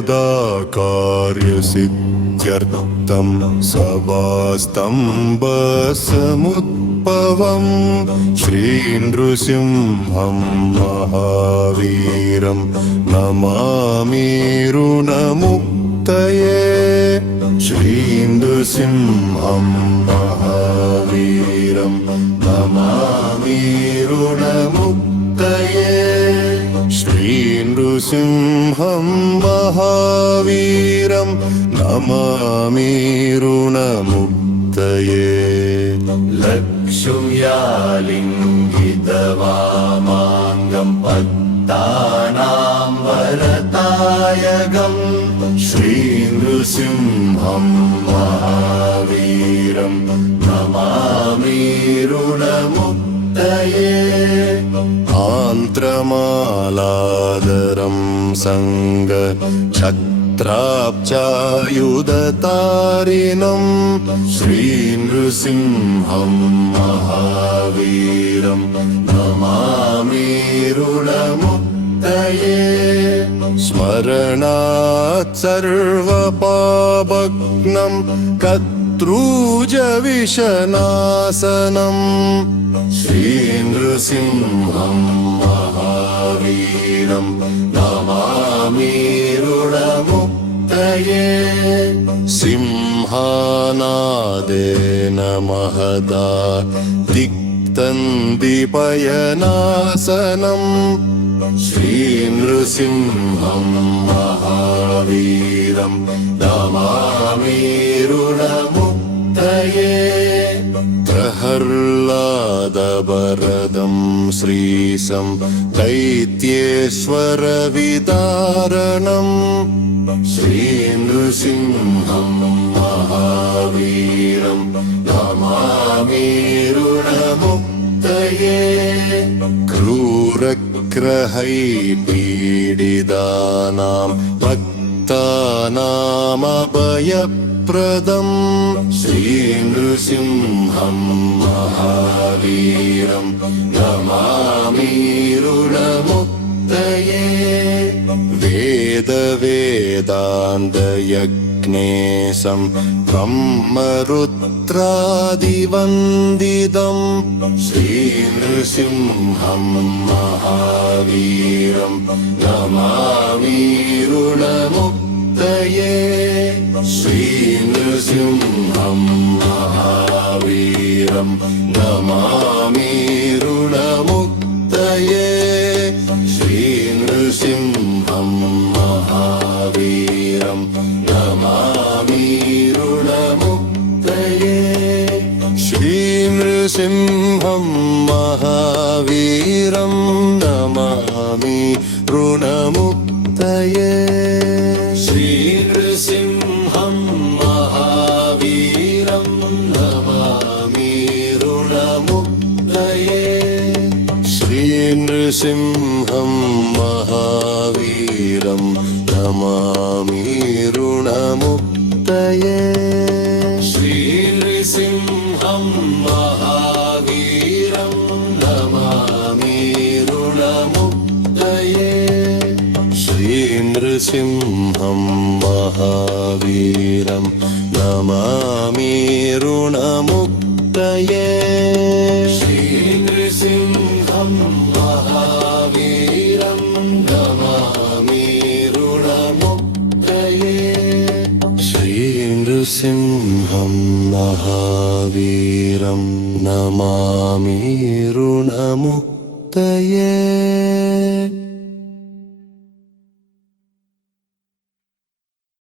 सर्वदा कार्यसिद्ध्यर्थं सभास्तम्भसमुद्भवं श्रीनृसिंहं महावीरं नमामि ऋणमुक्तये श्रीनृसिंहं महावीरं नमामि ऋणमुक्तये श्रीनृसिंहं महावीरं नमामि ऋणमुक्तये लक्ष्म्यालिङ्गितवामाङ्गं पद्मानां वरदायकं श्रीनृसिंहं महावीरं नमामि ऋणमुक्तये आन्त्रमालादरं सङ्गछत्राब्जायुधतारिणं श्रीनृसिंहं महावीरं नमामि ऋणमुक्तये स्मरणात् सर्वपापघ्नं शत्रुजविषनाशनं श्रीनृसिंहं महावीरं नमामि ऋणमुक्तये सिंहानादेन महदा दिक्तन्दिपयनाशनं श्रीनृसिंहं महावीरं नमामि ऋणमुक्तये प्रह्लादवरदं श्रीशं दैत्येश्वरविदारणं श्रीनृसिंहं महावीरं नमामि ऋणमुक्तये क्रूरग्रहै पीडितानां भक्तानामभयप्रदं श्रीनृसिंहं महावीरं नमामि ऋणमुक्तये वेदवेदान्तयज्ञेशं ब्रह्मरुद्रादिवन्दितं श्रीनृसिंहं महावीरं नमामि ऋणमुक्तये श्रीनृसिंहं महावीरं नमामि ऋणमुक्तये श्रीनृसिंहं महावीरं नमामि ऋणमुक्तये श्रीनृसिंहं महावीरं नमामि ऋणमुक्तये श्रीनृसिंहं महावीरं नमामि ऋणमुक्तये श्रीनृसिंहं महावीरं नमामि ऋणमुक्तये श्रीनृसिंहं महावीरं नमामि ऋणमुक्तये श्रीनृसिंहं महावीरं नमामि ऋणमुक्तये श्रीनृसिंहं महावीरं नमामि ऋणमुक्तये श्रीनृसिंहं महावीरं नमामि ऋणमुक्तये।